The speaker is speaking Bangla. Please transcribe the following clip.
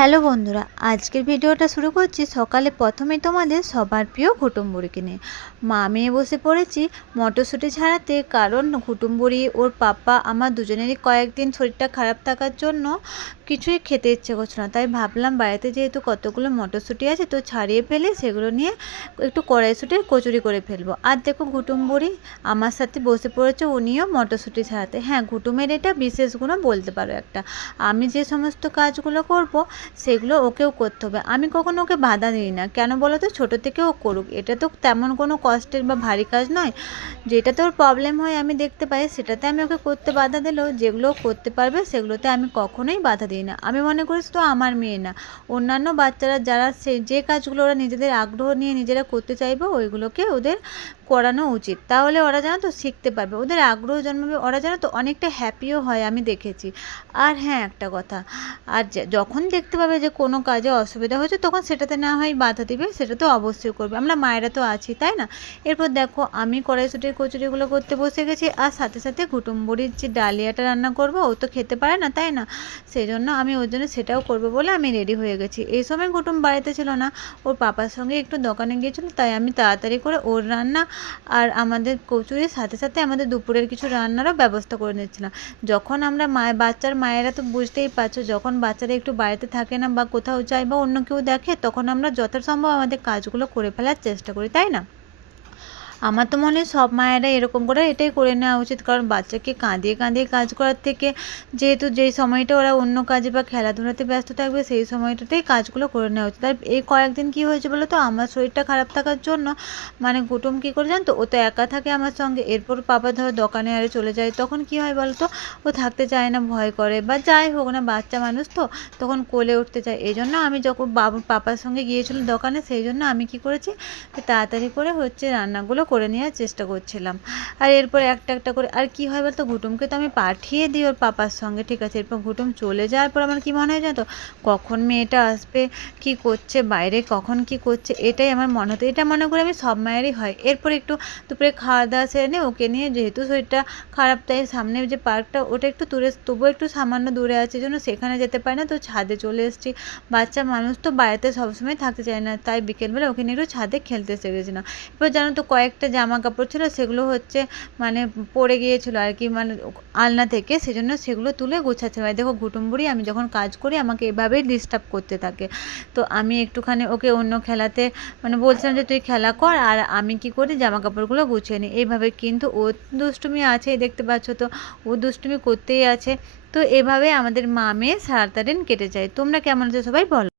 হ্যালো বন্ধুরা, আজকের ভিডিওটা শুরু করছি সকালে প্রথমেই তোমাদের সবার প্রিয় ঘুটুমবুড়িকে নিয়ে। মা মেয়ে বসে পড়েছি মটরশুঁটি ছাড়াতে, কারণ ঘুটুমবুড়ি ওর পাপা আমার দুজনেরই কয়েকদিন শরীরটা খারাপ থাকার জন্য কিছুই খেতে ইচ্ছে করছে না। তাই ভাবলাম বাড়িতে যেহেতু কতগুলো মটরশুঁটি আছে তো ছাড়িয়ে ফেলে সেগুলো নিয়ে একটু কড়াইশুঁটির কচুরি করে ফেলবো। আর দেখো ঘুটুমবুড়ি আমার সাথে বসে পড়েছে, উনিও মটরশুঁটি ছাড়াতে। হ্যাঁ, ঘুটুমের এটা বিশেষ গুণ বলতে পারো একটা। আমি যে সমস্ত কাজগুলো করব সেগুলো ওকেও করতে হবে। আমি কখনো ওকে বাধা দিই না, কেন বলো তো? ছোটো থেকে ও করুক, এটা তো তেমন কোনো কষ্টের বা ভারী কাজ নয়। যেটাতে ওর প্রবলেম হয় আমি দেখতে পাই, সেটাতে আমি ওকে করতে বাধা দিলেও যেগুলো করতে পারবে সেগুলোতে আমি কখনোই বাধা দিই না। আমি মনে করি শুধু আমার মেয়ে না, অন্যান্য বাচ্চারা যারা যে কাজগুলো ওরা নিজেদের আগ্রহ নিয়ে নিজেরা করতে চাইবে ওইগুলোকে ওদের করানো উচিত। তাহলে ওরা জানো তো শিখতে পারবে, ওদের আগ্রহ জন্মাবে, ওরা জানো তো অনেকটা হ্যাপিও হয় আমি দেখেছি। আর হ্যাঁ, একটা কথা, আর যখন দেখতে পাবে যে কোনো কাজে অসুবিধা হচ্ছে তখন সেটাতে না হয় বাধা দিবে, সেটা তো অবশ্যই করবে, আমরা মায়েরা তো আছি, তাই না? এরপর দেখো আমি কড়াইশুঁটির কচুরিগুলো করতে বসে গেছি, আর সাথে সাথে ঘুটুমবুড়ির যে ডালিয়াটা রান্না করব, ও তো খেতে পারে না তাই না, সেই জন্য আমি ওর জন্য সেটাও করবো বলে আমি রেডি হয়ে গেছি। এই সময় ঘুটুম বাড়িতে ছিল না, ওর পাপার সঙ্গে একটু দোকানে গিয়েছিল, তাই আমি তাড়াতাড়ি করে ওর রান্না আর আমাদের কচুরির সাথে সাথে আমাদের দুপুরের কিছু রান্নারও ব্যবস্থা করে নিচ্ছিলাম। যখন আমরা বাচ্চার মায়েরা তো বুঝতেই পারছো, যখন বাচ্চারা একটু বাড়িতে থাকে না বা কোথাও যায় বা অন্য কেউ দেখে, তখন আমরা যথাসম্ভব আমাদের কাজগুলো করে ফেলার চেষ্টা করি, তাই না? আমার তো মনে হয় সব মায়েরা এরকম করে এটাই করে নেওয়া উচিত, কারণ বাচ্চাকে কাঁদিয়ে কাঁদিয়ে কাজ করার থেকে যেহেতু যেই সময়টা ওরা অন্য কাজে বা খেলাধুলাতে ব্যস্ত থাকবে সেই সময়টাতেই কাজগুলো করে নেওয়া উচিত। আর এই কয়েকদিন কী হয়েছে বলো তো, আমার শরীরটা খারাপ থাকার জন্য মানে কুটুম কী করে জানতো, ও তো একা থাকে আমার সঙ্গে, এরপর পাপা ধরো দোকানে আরে চলে যায়, তখন কি হয় বলো তো, ও থাকতে চায় না, ভয় করে, বা যাই হোক না, বাচ্চা মানুষ তো তখন কোলে উঠতে চায়। এই জন্য আমি যখন পাপার সঙ্গে গিয়েছিলাম দোকানে, সেই জন্য আমি কি করেছি, তাড়াতাড়ি করে রান্নাগুলো করে নেওয়ার চেষ্টা করছিলাম। আর এরপর একটা একটা করে, আর কি হয় বলতো, ঘুটুমকে তো আমি পাঠিয়ে দিই ওর পাপার সঙ্গে, ঠিক আছে, এরপর ঘুটুম চলে যাওয়ার পর আমার কি মনে হয় জানো তো, কখন মেয়েটা আসবে, কি করছে বাইরে, কখন কি করছে, এটাই আমার মনে হতো। এটা মনে করি আমি সব মায়েরই হয়। এরপর একটু দুপুরে খাওয়া দাওয়া সেরে নিয়ে ওকে নিয়ে, যেহেতু শরীরটা খারাপ তাই সামনে যে পার্কটা ওটা একটু দূরে, তবুও একটু সামান্য দূরে আছে জন্য সেখানে যেতে পারি না, তো ছাদে চলে এসেছি। বাচ্চা মানুষ তো বাড়িতে সবসময় থাকতে চায় না, তাই বিকেলবেলা ওকে নিয়ে একটু ছাদে খেলতে এসে গেছিলাম। এবার জানো তো কয়েকটা জামা কাপড় ছিল, সেগুলো হচ্ছে মানে পড়ে গিয়েছিলো আর কি, মানে আলনা থেকে, সেজন্য সেগুলো তুলে গোছাচ্ছে। ভাই দেখো ঘুটুমবুড়ি আমি যখন কাজ করি আমাকে এভাবেই ডিস্টার্ব করতে থাকে, তো আমি একটুখানি ওকে অন্য খেলাতে মানে বলছিলাম যে তুই খেলা কর, আর আমি কি করি জামা কাপড়গুলো গুছিয়ে নিই এইভাবে। কিন্তু ও দুষ্টুমি আছেই, দেখতে পাচ্ছ তো, ও দুষ্টুমি করতেই আছে। তো এভাবে আমাদের মা মেয়ে সারাটা দিন কেটে যায়। তোমরা কেমন আছো সবাই বলো।